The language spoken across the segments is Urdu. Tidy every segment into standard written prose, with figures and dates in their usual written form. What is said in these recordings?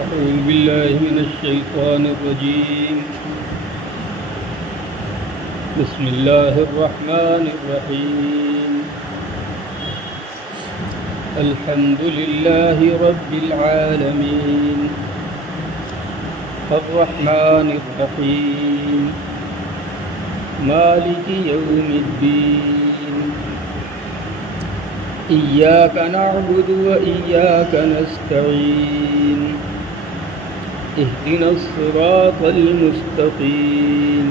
أعوذ بالله من الشيطان الرجيم. بسم الله الرحمن الرحيم. الحمد لله رب العالمين الرحمن الرحيم مالك يوم الدين. إياك نعبد وإياك نستعين. اهدنا الصراط المستقيم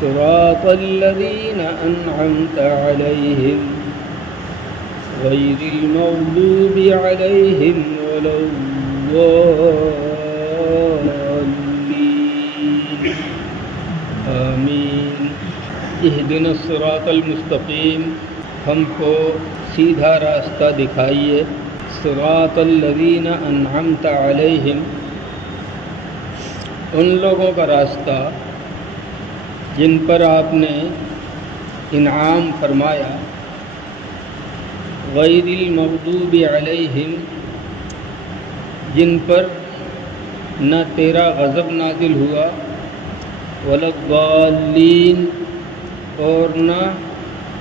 صراط الذين أنعمت عليهم غير المغضوب عليهم ولا الضالين آمين. اهدنا الصراط المستقیم، ہم کو سیدھا راستہ دکھائیے. صراط الذین انعمت علیہم، ان لوگوں کا راستہ جن پر آپ نے انعام فرمایا. غیر المغضوب علیہم، جن پر نہ تیرا غضب نازل ہوا، ولا الضالین، اور نہ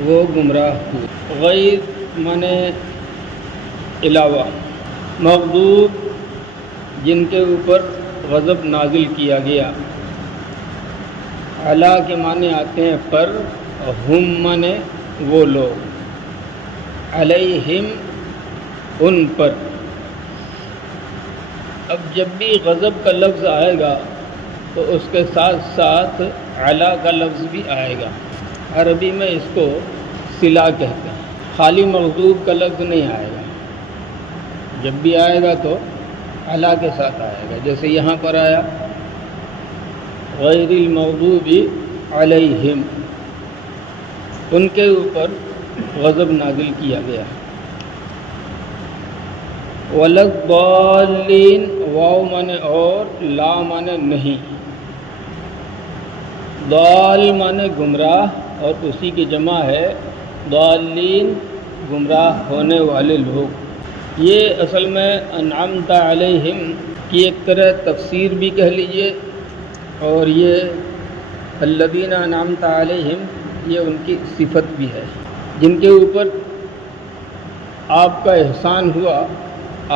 وہ گمراہ ہوئے. غیر معنی علاوہ، مغضوب جن کے اوپر غضب نازل کیا گیا. علی کے معنی آتے ہیں پر، ہم معنی وہ لوگ، علیہم ان پر. اب جب بھی غضب کا لفظ آئے گا تو اس کے ساتھ ساتھ علی کا لفظ بھی آئے گا. عربی میں اس کو صلہ کہتے ہیں. خالی مغضوب کا لفظ نہیں آئے گا، جب بھی آئے گا تو علی کے ساتھ آئے گا. جیسے یہاں پر آیا غیر المغضوب علیہم، ان کے اوپر غضب نازل کیا گیا. ولا الضالین، واو معنی اور، لا معنی نہیں. ضال معنی گمراہ اور اسی کی جمع ہے ضالین، گمراہ ہونے والے لوگ. یہ اصل میں انعمت علیہم کی ایک طرح تفسیر بھی کہہ لیجئے، اور یہ الذین انعمت علیہم یہ ان کی صفت بھی ہے. جن کے اوپر آپ کا احسان ہوا،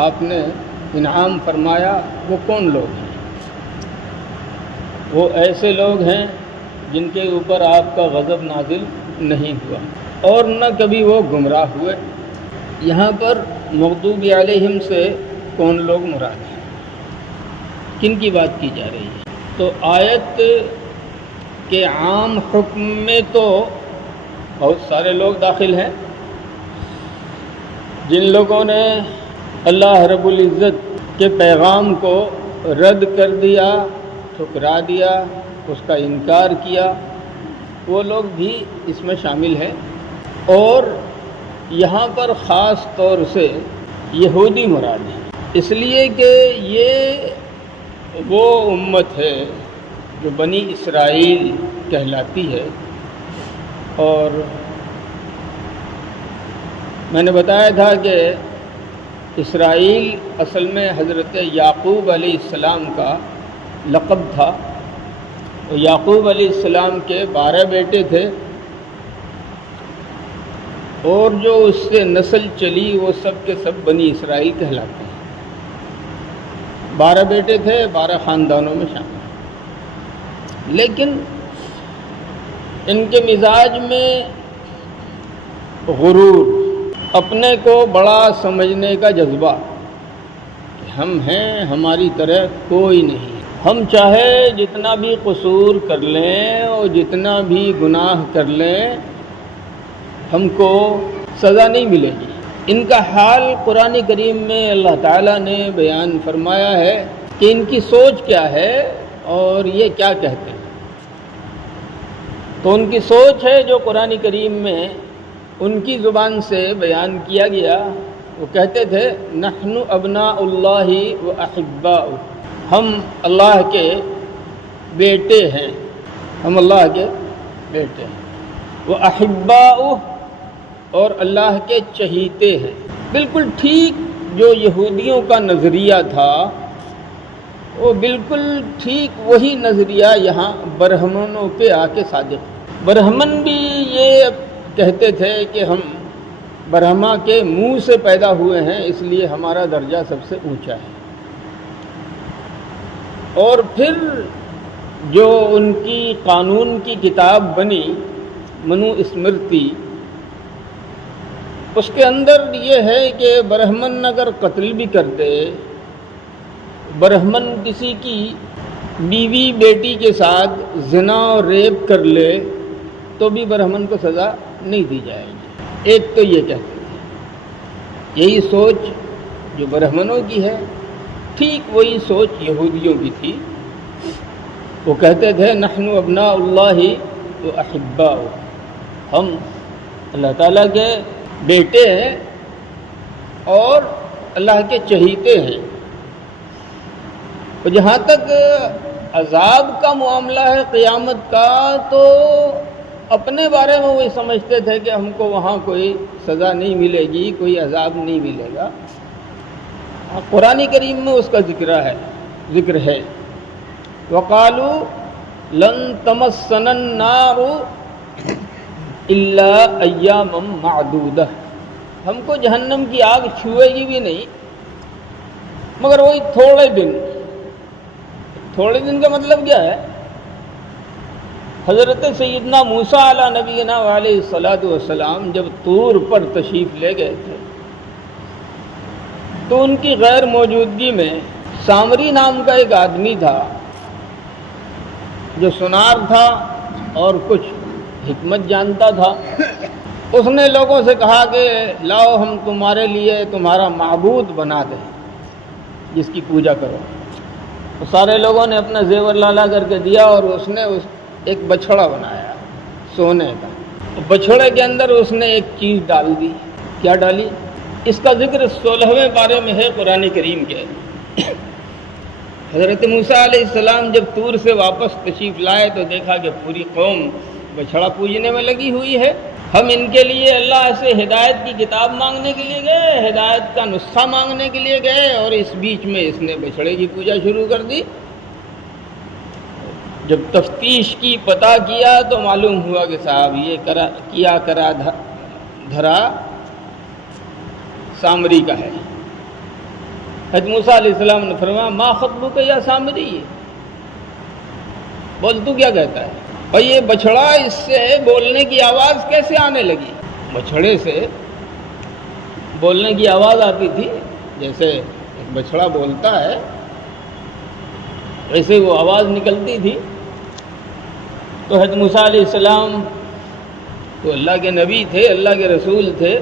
آپ نے انعام فرمایا، وہ کون لوگ ہیں؟ وہ ایسے لوگ ہیں جن کے اوپر آپ کا غضب نازل نہیں ہوا اور نہ کبھی وہ گمراہ ہوئے. یہاں پر مغضوب علیہم سے کون لوگ مراد ہیں؟ کن کی بات کی جا رہی ہے؟ تو آیت کے عام حکم میں تو بہت سارے لوگ داخل ہیں. جن لوگوں نے اللہ رب العزت کے پیغام کو رد کر دیا، ٹھکرا دیا، اس کا انکار کیا، وہ لوگ بھی اس میں شامل ہیں. اور یہاں پر خاص طور سے یہودی مراد ہیں، اس لیے کہ یہ وہ امت ہے جو بنی اسرائیل کہلاتی ہے. اور میں نے بتایا تھا کہ اسرائیل اصل میں حضرت یعقوب علیہ السلام کا لقب تھا. یعقوب علیہ السلام کے 12 بیٹے تھے، اور جو اس سے نسل چلی وہ سب کے سب بنی اسرائیل کہلاتے ہیں. 12 بیٹے تھے، 12 خاندانوں میں شامل. لیکن ان کے مزاج میں غرور، اپنے کو بڑا سمجھنے کا جذبہ، کہ ہم ہیں، ہماری طرح کوئی نہیں. ہم چاہے جتنا بھی قصور کر لیں اور جتنا بھی گناہ کر لیں، ہم کو سزا نہیں ملے گی. ان کا حال قرآن کریم میں اللہ تعالیٰ نے بیان فرمایا ہے کہ ان کی سوچ کیا ہے اور یہ کیا کہتے ہیں. تو ان کی سوچ ہے جو قرآن کریم میں ان کی زبان سے بیان کیا گیا. وہ کہتے تھے نحن ابناء اللہ و احباؤہ، ہم اللہ کے بیٹے ہیں، ہم اللہ کے بیٹے ہیں. وہ احباؤہ، اور اللہ کے چہیتے ہیں. بالکل ٹھیک جو یہودیوں کا نظریہ تھا وہ بالکل ٹھیک وہی نظریہ یہاں برہمنوں پہ آ کے صادق۔ برہمن بھی یہ کہتے تھے کہ ہم برہما کے منہ سے پیدا ہوئے ہیں، اس لیے ہمارا درجہ سب سے اونچا ہے۔ اور پھر جو ان کی قانون کی کتاب بنی منو اسمرتی، اس کے اندر یہ ہے کہ برہمن اگر قتل بھی کر دے، برہمن کسی کی بیوی بیٹی کے ساتھ زنا اور ریپ کر لے تو بھی برہمن کو سزا نہیں دی جائے گی۔ ایک تو یہ کہتے ہیں، یہی سوچ جو برہمنوں کی ہے ٹھیک وہی سوچ یہودیوں کی تھی۔ وہ کہتے تھے نحن ابناء اللہ و احباء، ہم اللہ تعالیٰ کے بیٹے ہیں اور اللہ کے چہیتے ہیں۔ اور جہاں تک عذاب کا معاملہ ہے قیامت کا، تو اپنے بارے میں وہی سمجھتے تھے کہ ہم کو وہاں کوئی سزا نہیں ملے گی، کوئی عذاب نہیں ملے گا۔ قرآن کریم میں اس کا ذکر ہے وَقَالُوا لَن تَمَسَّنَا النَّارُ إِلَّا أَيَّامًا مَعْدُودَةً، ہم کو جہنم کی آگ چھوئے گی بھی نہیں مگر وہی تھوڑے دن۔ تھوڑے دن کا مطلب کیا ہے؟ حضرت سیدنا موسیٰ علیہ نبینا علیہ الصلوۃ والسلام جب طور پر تشریف لے گئے تھے تو ان کی غیر موجودگی میں سامری نام کا ایک آدمی تھا جو سنار تھا اور کچھ حکمت جانتا تھا۔ اس نے لوگوں سے کہا کہ لاؤ ہم تمہارے لیے تمہارا معبود بنا دیں جس کی پوجا کرو۔ تو سارے لوگوں نے اپنا زیور لالا کر کے دیا اور اس نے ایک بچھڑا بنایا سونے کا۔ بچھڑے کے اندر اس نے ایک چیز ڈال دی۔ کیا ڈالی؟ اس کا ذکر 16ویں پارے میں ہے قرآن کریم کے۔ حضرت موسیٰ علیہ السلام جب طور سے واپس تشریف لائے تو دیکھا کہ پوری قوم بچھڑا پوجنے میں لگی ہوئی ہے۔ ہم ان کے لیے اللہ سے ہدایت کی کتاب مانگنے کے لیے گئے، ہدایت کا نسخہ مانگنے کے لیے گئے، اور اس بیچ میں اس نے بچھڑے کی پوجا شروع کر دی۔ جب تفتیش کی پتہ کیا تو معلوم ہوا کہ صاحب یہ کرا دھرا سامری کا ہے۔ حضرت موسیٰ علیہ السلام نے فرمایا ما خطبک یا سامری، بول تو کیا کہتا ہے؟ اور یہ بچھڑا، اس سے بولنے کی آواز کیسے آنے لگی؟ بچھڑے سے بولنے کی آواز آتی تھی، جیسے ایک بچھڑا بولتا ہے ویسے وہ آواز نکلتی تھی۔ تو حضرت موسیٰ علیہ السلام تو اللہ کے نبی تھے، اللہ کے رسول تھے،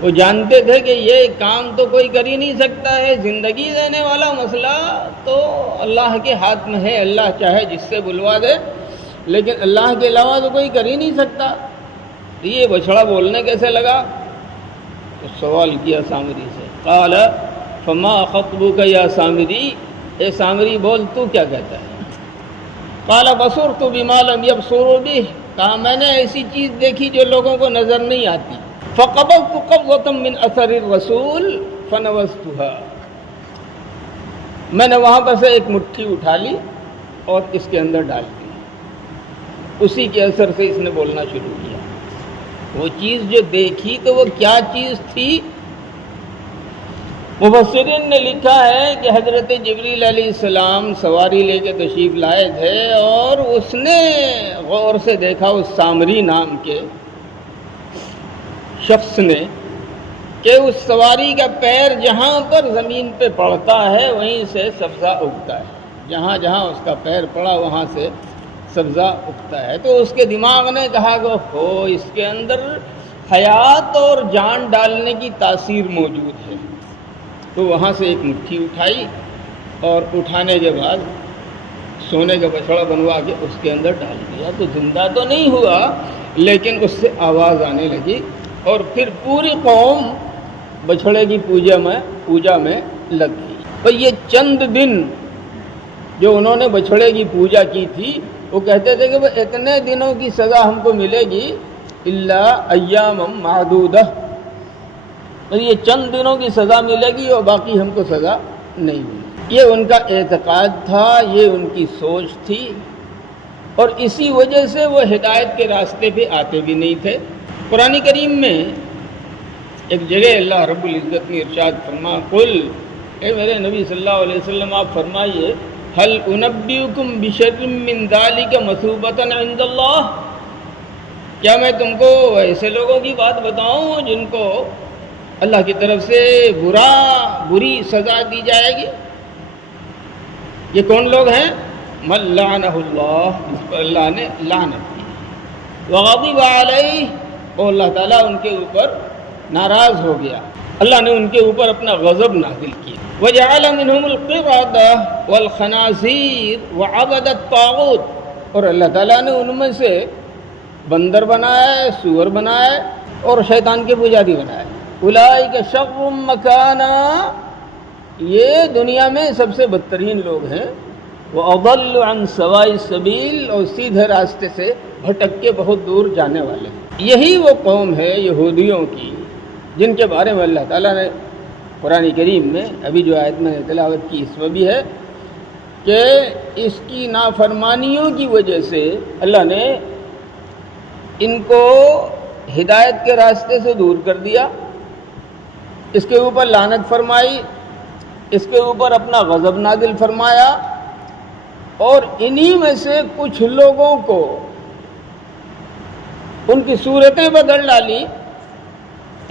وہ جانتے تھے کہ یہ کام تو کوئی کر ہی نہیں سکتا ہے، زندگی دینے والا مسئلہ تو اللہ کے ہاتھ میں ہے، اللہ چاہے جس سے بلوا دے، لیکن اللہ کے علاوہ تو کوئی کر ہی نہیں سکتا۔ یہ بچھڑا بولنے کیسے لگا؟ تو سوال کیا سامری سے، قال فما خطبک یا سامری، اے سامری بول تو کیا کہتا ہے؟ قال بصرت بما لم يبصروا به، کہا میں نے ایسی چیز دیکھی جو لوگوں کو نظر نہیں آتی۔ فقبضت قبضة من اثر الرسول فنبذتها، میں نے وہاں پر سے ایک مٹھی اٹھا لی اور اس کے اندر ڈال دی، اسی کے اثر سے اس نے بولنا شروع کیا۔ وہ چیز جو دیکھی تو وہ کیا چیز تھی؟ مفسرین نے لکھا ہے کہ حضرت جبریل علیہ السلام سواری لے کے تشریف لائے تھے اور اس نے غور سے دیکھا اس سامری نام کے شخص نے کہ اس سواری کا پیر جہاں پر زمین پہ پڑتا ہے وہیں سے سبزہ اگتا ہے، جہاں جہاں اس کا پیر پڑا وہاں سے سبزہ اگتا ہے۔ تو اس کے دماغ نے کہا کہ ہو اس کے اندر حیات اور جان ڈالنے کی تاثیر موجود ہے، تو وہاں سے ایک مٹھی اٹھائی اور اٹھانے کے بعد سونے کا بچھڑا بنوا کے اس کے اندر ڈال دیا۔ تو زندہ تو نہیں ہوا لیکن اس سے آواز آنے لگی، اور پھر پوری قوم بچھڑے کی پوجا میں لگ گئی۔ تو یہ چند دن جو انہوں نے بچھڑے کی پوجا کی تھی، وہ کہتے تھے کہ وہ اتنے دنوں کی سزا ہم کو ملے گی، الا ایام معدودہ، اور یہ چند دنوں کی سزا ملے گی اور باقی ہم کو سزا نہیں ملے. یہ ان کا اعتقاد تھا، یہ ان کی سوچ تھی، اور اسی وجہ سے وہ ہدایت کے راستے پہ آتے بھی نہیں تھے. قرآن کریم میں ایک جگہ اللہ رب العزت نے ارشاد فرما، قل، اے میرے نبی صلی اللہ علیہ وسلم آپ فرمائیے، هل انبئکم بشر من ذلک مثوبۃ عند اللہ، کیا میں تم کو ایسے لوگوں کی بات بتاؤں جن کو اللہ کی طرف سے بری سزا دی جائے گی؟ یہ کون لوگ ہیں؟ من لعنہ اللہ، جس پر اللہ نے لعنت کی، وغضب علیہ، اور اللہ تعالیٰ ان کے اوپر ناراض ہو گیا، اللہ نے ان کے اوپر اپنا غضب نازل کیا. وجعل منهم القردة والخنازیر وعبد الطاغوت، اور اللہ تعالیٰ نے ان میں سے بندر بنائے، سور بنائے، اور شیطان کے پجاری بنائے. اولئک شر مکانا، یہ دنیا میں سب سے بدترین لوگ ہیں. وَأَضَلُّ عَنْ سَوَاءِ السَّبِيلِ، اور سیدھے راستے سے بھٹک کے بہت دور جانے والے. یہی وہ قوم ہے یہودیوں کی جن کے بارے میں اللہ تعالیٰ نے قرآن کریم میں ابھی جو آیت میں نے تلاوت کی اس میں بھی ہے کہ اس کی نافرمانیوں کی وجہ سے اللہ نے ان کو ہدایت کے راستے سے دور کر دیا، اس کے اوپر لعنت فرمائی، اس کے اوپر اپنا غضب نازل فرمایا، اور انہی میں سے کچھ لوگوں کو ان کی صورتیں بدل ڈالی.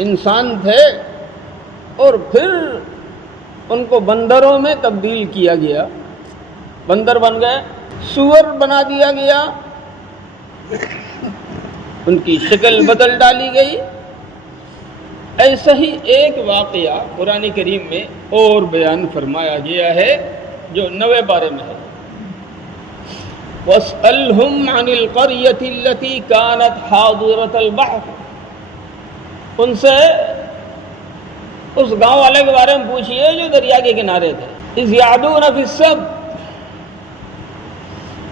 انسان تھے اور پھر ان کو بندروں میں تبدیل کیا گیا، بندر بن گئے، سور بنا دیا گیا، ان کی شکل بدل ڈالی گئی. ایسا ہی ایک واقعہ قرآن کریم میں اور بیان فرمایا گیا ہے جو 9 پارے میں ہے. وَاسْأَلْهُمْ عَنِ الْقَرْيَةِ الَّتِي كَانَتْ حَاضِرَةَ الْبَحْرِ، ان سے اس گاؤں والے کے بارے میں پوچھئے جو دریا کے کنارے تھے. اِذْ يَعْدُونَ فِي السَّبْتِ،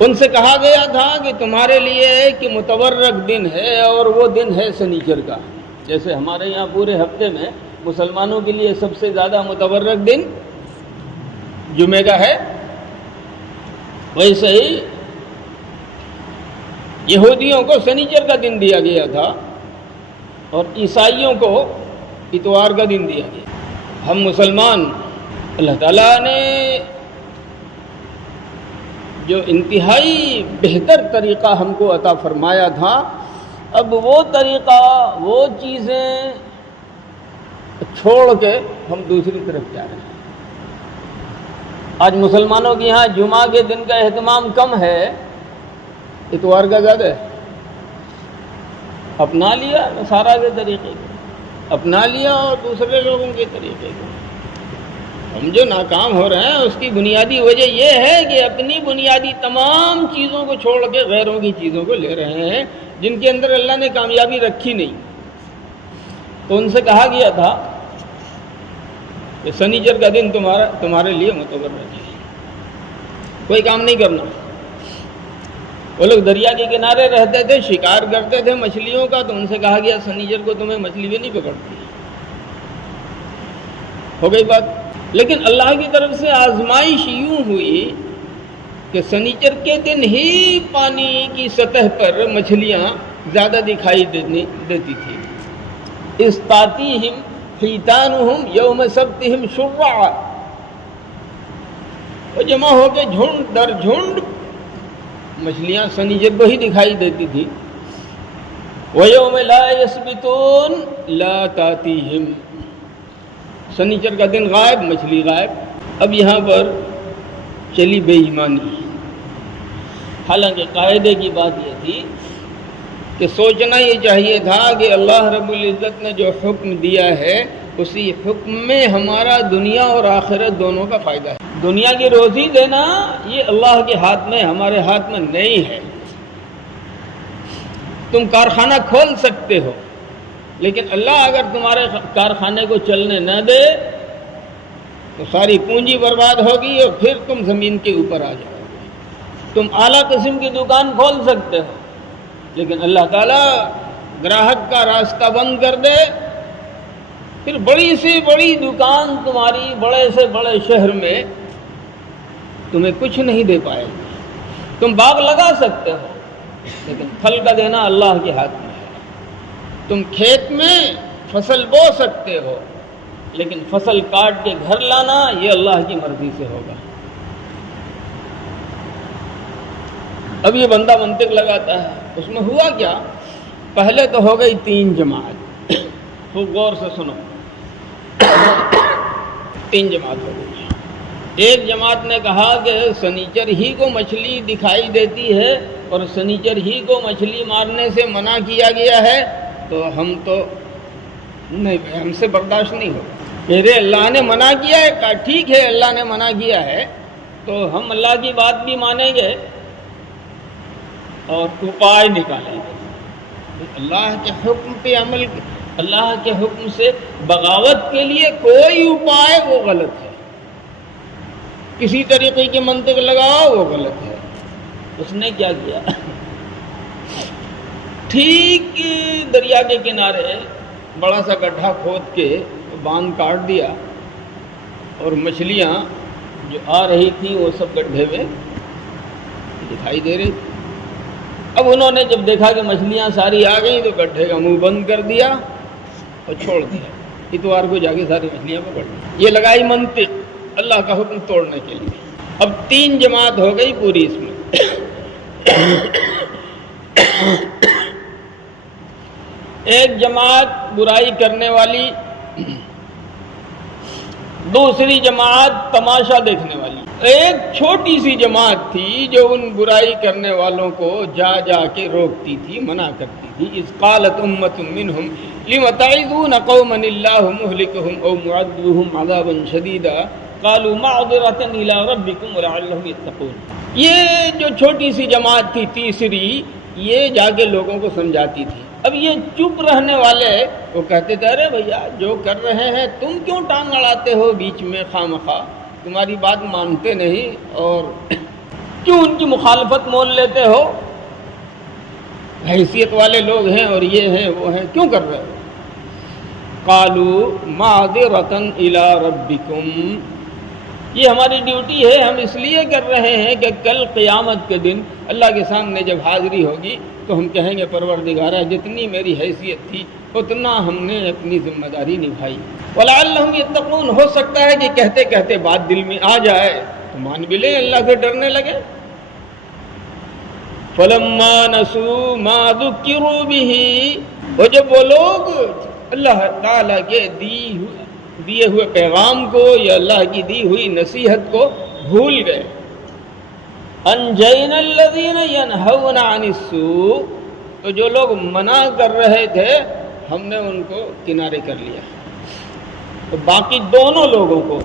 ان سے کہا گیا تھا کہ تمہارے لیے ایک متبرک دن ہے، اور وہ دن ہے سنیچر کا. جیسے ہمارے یہاں پورے ہفتے میں مسلمانوں کے لیے سب سے زیادہ متبرک دن جمعے کا ہے، ویسے ہی یہودیوں کو سنیچر کا دن دیا گیا تھا اور عیسائیوں کو اتوار کا دن دیا گیا. ہم مسلمان، اللہ تعالیٰ نے جو انتہائی بہتر طریقہ ہم کو عطا فرمایا تھا، اب وہ طریقہ، وہ چیزیں چھوڑ کے ہم دوسری طرف جا رہے ہیں. آج مسلمانوں کے یہاں جمعہ کے دن کا اہتمام کم ہے، اتوار کا زیادہ ہے. اپنا لیا نصارہ کے طریقے کو، اپنا لیا اور دوسرے لوگوں کے طریقے کو. ہم جو ناکام ہو رہے ہیں اس کی بنیادی وجہ یہ ہے کہ اپنی بنیادی تمام چیزوں کو چھوڑ کے غیروں کی چیزوں کو لے رہے ہیں جن کے اندر اللہ نے کامیابی رکھی نہیں. تو ان سے کہا گیا تھا کہ سنیچر کا دن تمہارے لیے متبرک ہے، کوئی کام نہیں کرنا. وہ لوگ دریا کے کنارے رہتے تھے، شکار کرتے تھے مچھلیوں کا، تو ان سے کہا گیا سنیچر کو تمہیں مچھلی بھی نہیں پکڑتی. ہو گئی بات. لیکن اللہ کی طرف سے آزمائش یوں ہوئی کہ سنیچر کے دن ہی پانی کی سطح پر مچھلیاں زیادہ دکھائی دیتی تھی. استاتیہم حیتانہم یوم سبتہم شرعا، وہ جمع ہو کے جھنڈ در جھنڈ مچھلیاں سنیچر کو ہی دکھائی دیتی تھی. وَيَوْمَ لَا يَسْبِتُونَ لَا تَأْتِيهِمْ، سنیچر کا دن غائب، مچھلی غائب. اب یہاں پر چلی بے ایمانی. حالانکہ قاعدے کی بات یہ تھی کہ سوچنا یہ چاہیے تھا کہ اللہ رب العزت نے جو حکم دیا ہے اسی حکم میں ہمارا دنیا اور آخرت دونوں کا فائدہ ہے. دنیا کی روزی دینا یہ اللہ کے ہاتھ میں، ہمارے ہاتھ میں نہیں ہے. تم کارخانہ کھول سکتے ہو، لیکن اللہ اگر تمہارے کارخانے کو چلنے نہ دے تو ساری پونجی برباد ہوگی اور پھر تم زمین کے اوپر آ جاؤ گے. تم اعلیٰ قسم کی دکان کھول سکتے ہو، لیکن اللہ تعالیٰ گراہک کا راستہ بند کر دے پھر بڑی سے بڑی دکان تمہاری بڑے سے بڑے شہر میں تمہیں کچھ نہیں دے پائے گی. تم باغ لگا سکتے ہو لیکن پھل کا دینا اللہ کے ہاتھ میں ہے. تم کھیت میں فصل بو سکتے ہو لیکن فصل کاٹ کے گھر لانا یہ اللہ کی مرضی سے ہوگا. اب یہ بندہ منطق لگاتا ہے. اس میں ہوا کیا؟ پہلے تو ہو گئی 3 جماعت. خوب غور سے سنو. 3 جماعت ہو گئی. ایک جماعت نے کہا کہ سنیچر ہی کو مچھلی دکھائی دیتی ہے اور سنیچر ہی کو مچھلی مارنے سے منع کیا گیا ہے تو ہم تو نہیں، ہم سے برداشت نہیں ہوگا. میرے اللہ نے منع کیا ہے. کہا ٹھیک ہے اللہ نے منع کیا ہے تو ہم اللہ کی بات بھی مانیں گے اور اپائے نکالیں گے. اللہ کے حکم پہ عمل، اللہ کے حکم سے بغاوت کے لیے کوئی اپائے وہ غلط ہے. کسی طریقے کی منطق لگاؤ وہ غلط ہے. اس نے کیا کیا؟ ٹھیک دریا کے کنارے بڑا سا گڈھا کھود کے باندھ کاٹ دیا اور مچھلیاں جو آ رہی تھیں وہ سب گڈھے میں دکھائی دے رہی تھی. اب انہوں نے جب دیکھا کہ مچھلیاں ساری آ گئیں تو گڈھے کا منہ بند کر دیا اور چھوڑ دیا. اتوار کو جا کے ساری مچھلیاں پکڑ لی. یہ لگائی منطق اللہ کا حکم توڑنے کے لیے. اب 3 جماعت ہو گئی پوری اس میں. ایک جماعت برائی کرنے والی، دوسری جماعت تماشا دیکھنے والی. ایک چھوٹی سی جماعت تھی جو ان برائی کرنے والوں کو جا جا کے روکتی تھی، منع کرتی تھی. اذ قالت امۃ منہم لم تعظون قوما اللہ مہلکہم او معذبہم عذابا شدیدا قالوا معذرۃ الی ربکم ولعلہم یتقون. یہ جو چھوٹی سی جماعت تھی تیسری، یہ جا کے لوگوں کو سمجھاتی تھی. اب یہ چپ رہنے والے وہ کہتے تھے ارے بھیا جو کر رہے ہیں تم کیوں ٹانگ اڑاتے ہو بیچ میں خواہ، تمہاری بات مانتے نہیں اور کیوں ان کی مخالفت مول لیتے ہو؟ حیثیت والے لوگ ہیں اور یہ ہیں وہ ہیں، کیوں کر رہے ہو؟ قالوا معذرۃ الی ربکم. یہ ہماری ڈیوٹی ہے، ہم اس لیے کر رہے ہیں کہ کل قیامت کے دن اللہ کے سامنے جب حاضری ہوگی تو ہم کہیں گے پروردگارہ جتنی میری حیثیت تھی اتنا ہم نے اپنی ذمہ داری نبھائی. وَلَعَلَّهُمْ يَتَّقُونَ. ہو سکتا ہے کہ کہتے کہتے بات دل میں آ جائے تو مان بھی لیں، اللہ سے ڈرنے لگے. فَلَمَّا نَسُوا مَا ذُكِّرُوا بِهِ. اور جب وہ لوگ اللہ تعالیٰ کے دیے ہوئے پیغام کو یا اللہ کی دی ہوئی نصیحت کو بھول گئے، انجینا الذین ینہون عن السوء. تو جو لوگ منع کر رہے تھے ہم نے ان کو کنارے کر لیا. تو باقی دونوں لوگوں کو،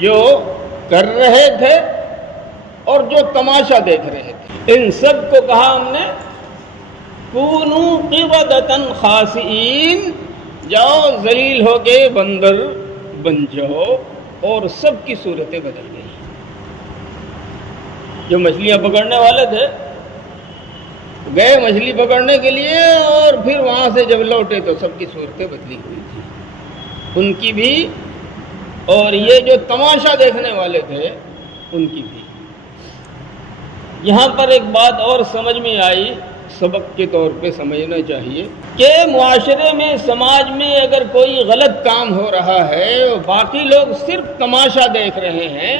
جو کر رہے تھے اور جو تماشا دیکھ رہے تھے، ان سب کو کہا ہم نے کونوا قردۃ خاسئین. جاؤ ذلیل ہو کے بندر بن جاؤ. اور سب کی صورتیں بدل گئی. جو مچھلیاں پکڑنے والے تھے گئے مچھلی پکڑنے کے لیے اور پھر وہاں سے جب لوٹے تو سب کی صورتیں بدلی ہوئی تھی، ان کی بھی اور یہ جو تماشا دیکھنے والے تھے ان کی بھی. یہاں پر ایک بات اور سمجھ میں آئی، سبق کے طور پہ سمجھنا چاہیے کہ معاشرے میں، سماج میں اگر کوئی غلط کام ہو رہا ہے اور باقی لوگ صرف تماشا دیکھ رہے ہیں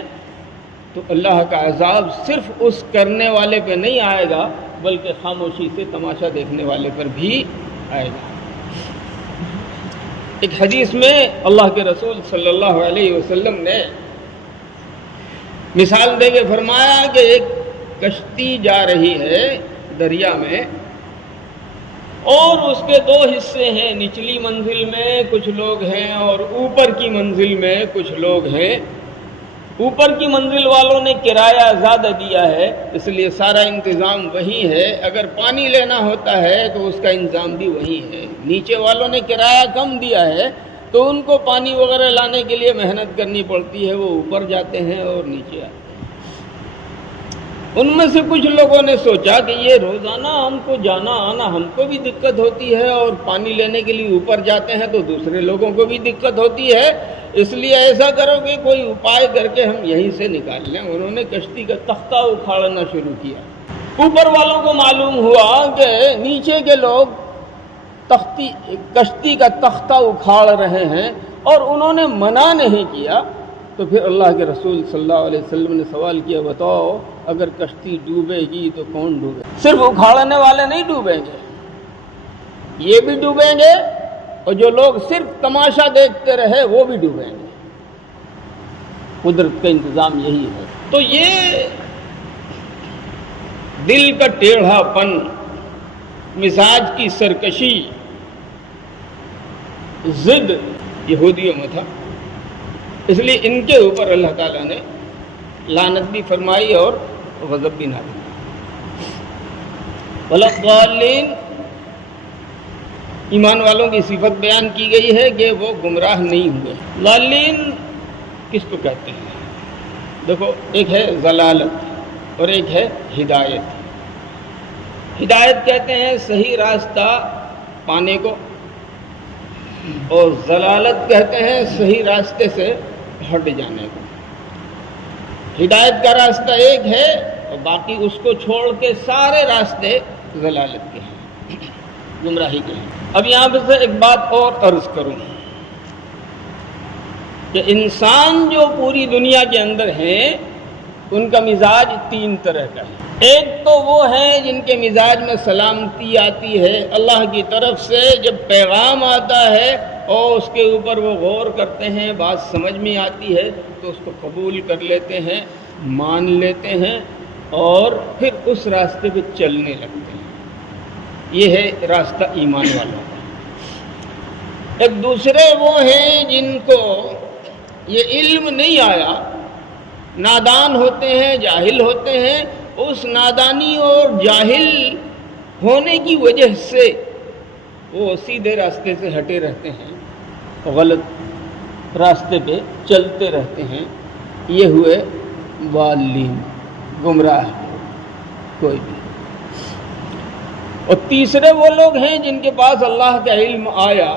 تو اللہ کا عذاب صرف اس کرنے والے پہ نہیں آئے گا بلکہ خاموشی سے تماشا دیکھنے والے پر بھی آئے گا. ایک حدیث میں اللہ کے رسول صلی اللہ علیہ وسلم نے مثال دے کے فرمایا کہ ایک کشتی جا رہی ہے دریا میں اور اس کے 2 حصے ہیں، نچلی منزل میں کچھ لوگ ہیں اور اوپر کی منزل میں کچھ لوگ ہیں. اوپر کی منزل والوں نے کرایہ زیادہ دیا ہے اس لیے سارا انتظام وہی ہے، اگر پانی لینا ہوتا ہے تو اس کا انتظام بھی وہی ہے. نیچے والوں نے کرایہ کم دیا ہے تو ان کو پانی وغیرہ لانے کے لیے محنت کرنی پڑتی ہے، وہ اوپر جاتے ہیں اور نیچے آتے ہیں. ان میں سے کچھ لوگوں نے سوچا کہ یہ روزانہ ہم کو جانا آنا ہم کو بھی دقت ہوتی ہے، اور پانی لینے کے لیے اوپر جاتے ہیں تو دوسرے لوگوں کو بھی دقت ہوتی ہے، اس لیے ایسا کرو کہ کوئی اپائے کر کے ہم یہیں سے نکال لیں۔ انہوں نے کشتی کا تختہ اکھاڑنا شروع کیا۔ اوپر والوں کو معلوم ہوا کہ نیچے کے لوگ کشتی کا تختہ اکھاڑ رہے ہیں اور انہوں نے منع نہیں کیا، تو پھر اللہ کے رسول صلی اللہ علیہ وسلم نے سوال کیا، بتاؤ اگر کشتی ڈوبے گی تو کون ڈوبے؟ صرف اکھاڑنے والے نہیں ڈوبیں گے، یہ بھی ڈوبیں گے، اور جو لوگ صرف تماشا دیکھتے رہے وہ بھی ڈوبیں گے۔ قدرت کا انتظام یہی ہے۔ تو یہ دل کا ٹیڑھا پن، مزاج کی سرکشی، ضد یہودیوں میں تھا، اس لیے ان کے اوپر اللہ تعالیٰ نے لعنت بھی فرمائی اور غضب بھی نازل کی۔ وَلَضَّالِّينَ، ایمان والوں کی صفت بیان کی گئی ہے کہ وہ گمراہ نہیں ہوئے۔ ضالین کس کو کہتے ہیں؟ دیکھو، ایک ہے ضلالت اور ایک ہے ہدایت۔ ہدایت کہتے ہیں صحیح راستہ پانے کو، اور ضلالت کہتے ہیں صحیح راستے سے ہٹ جانے کو۔ ہدایت کا راستہ ایک ہے اور باقی اس کو چھوڑ کے سارے راستے ضلالت کے ہیں، گمراہی کے ہیں۔ اب یہاں پہ سے ایک بات اور عرض کروں کہ انسان جو پوری دنیا کے اندر ہیں ان کا مزاج تین طرح کا ہے۔ ایک تو وہ ہیں جن کے مزاج میں سلامتی آتی ہے، اللہ کی طرف سے جب پیغام آتا ہے اور اس کے اوپر وہ غور کرتے ہیں، بات سمجھ میں آتی ہے تو اس کو قبول کر لیتے ہیں، مان لیتے ہیں اور پھر اس راستے پہ چلنے لگتے ہیں۔ یہ ہے راستہ ایمان والوں کا۔ ایک دوسرے وہ ہیں جن کو یہ علم نہیں آیا، نادان ہوتے ہیں، جاہل ہوتے ہیں، اس نادانی اور جاہل ہونے کی وجہ سے وہ سیدھے راستے سے ہٹے رہتے ہیں، غلط راستے پہ چلتے رہتے ہیں۔ یہ ہوئے ضالین، گمراہ کوئی بھی۔ اور تیسرے وہ لوگ ہیں جن کے پاس اللہ کا علم آیا،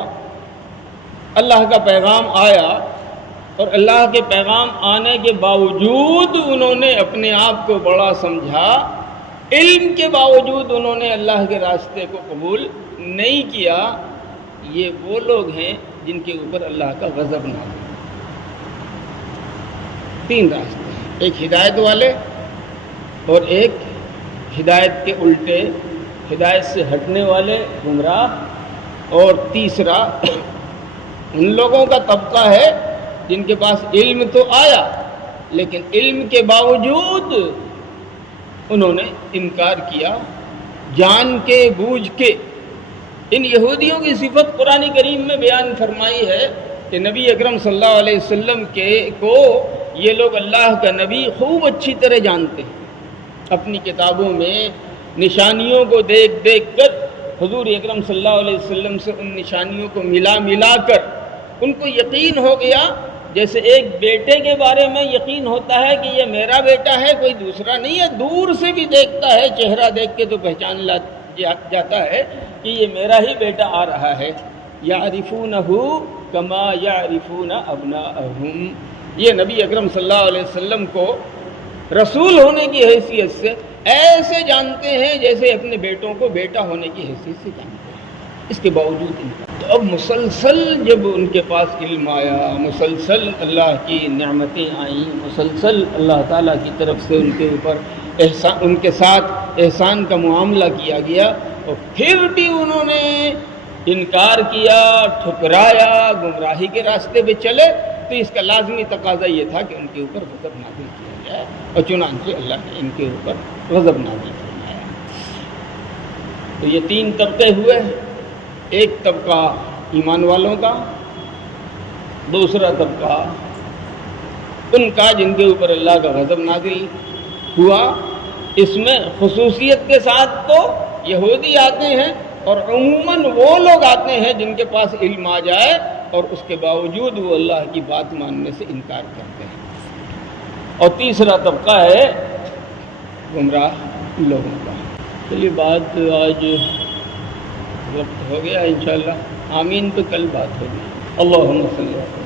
اللہ کا پیغام آیا، اور اللہ کے پیغام آنے کے باوجود انہوں نے اپنے آپ کو بڑا سمجھا، علم کے باوجود انہوں نے اللہ کے راستے کو قبول نہیں کیا۔ یہ وہ لوگ ہیں جن کے اوپر اللہ کا غضب نازل ہوا۔ تین راستے ہیں، ایک ہدایت والے، اور ایک ہدایت کے الٹے، ہدایت سے ہٹنے والے گمراہ، اور تیسرا ان لوگوں کا طبقہ ہے جن کے پاس علم تو آیا لیکن علم کے باوجود انہوں نے انکار کیا جان کے بوجھ کے۔ ان یہودیوں کی صفت قرآن کریم میں بیان فرمائی ہے کہ نبی اکرم صلی اللہ علیہ وسلم کو یہ لوگ اللہ کا نبی خوب اچھی طرح جانتے ہیں، اپنی کتابوں میں نشانیوں کو دیکھ دیکھ کر حضور اکرم صلی اللہ علیہ وسلم سے ان نشانیوں کو ملا کر ان کو یقین ہو گیا، جیسے ایک بیٹے کے بارے میں یقین ہوتا ہے کہ یہ میرا بیٹا ہے، کوئی دوسرا نہیں ہے، دور سے بھی دیکھتا ہے، چہرہ دیکھ کے تو پہچان جاتا ہے کہ یہ میرا ہی بیٹا آ رہا ہے۔ یعرفونہ کما یعرفون ابناءہم، یہ نبی اکرم صلی اللہ علیہ وسلم کو رسول ہونے کی حیثیت سے ایسے جانتے ہیں جیسے اپنے بیٹوں کو بیٹا ہونے کی حیثیت سے جانتے ہیں، اس کے باوجود تو اب مسلسل جب ان کے پاس علم آیا، مسلسل اللہ کی نعمتیں آئیں، مسلسل اللہ تعالیٰ کی طرف سے ان کے اوپر احسان، ان کے ساتھ احسان کا معاملہ کیا گیا، اور پھر بھی انہوں نے انکار کیا، ٹھکرایا، گمراہی کے راستے پہ چلے، تو اس کا لازمی تقاضا یہ تھا کہ ان کے اوپر غضب نازل کیا جائے، اور چنانچہ اللہ نے ان کے اوپر غضب نازل فرمایا۔ تو یہ تین طبقے ہوئے، ایک طبقہ ایمان والوں کا، دوسرا طبقہ ان کا جن کے اوپر اللہ کا غضب نازل ہوا۔ اس میں خصوصیت کے ساتھ تو یہودی آتے ہیں، اور عموماً وہ لوگ آتے ہیں جن کے پاس علم آ جائے اور اس کے باوجود وہ اللہ کی بات ماننے سے انکار کرتے ہیں۔ اور تیسرا طبقہ ہے گمراہ لوگوں کا۔ چلیے بات آج وقت ہو گیا، انشاءاللہ آمین پہ کل بات ہوگی۔ اللہم صلی اللہ علیہ وسلم۔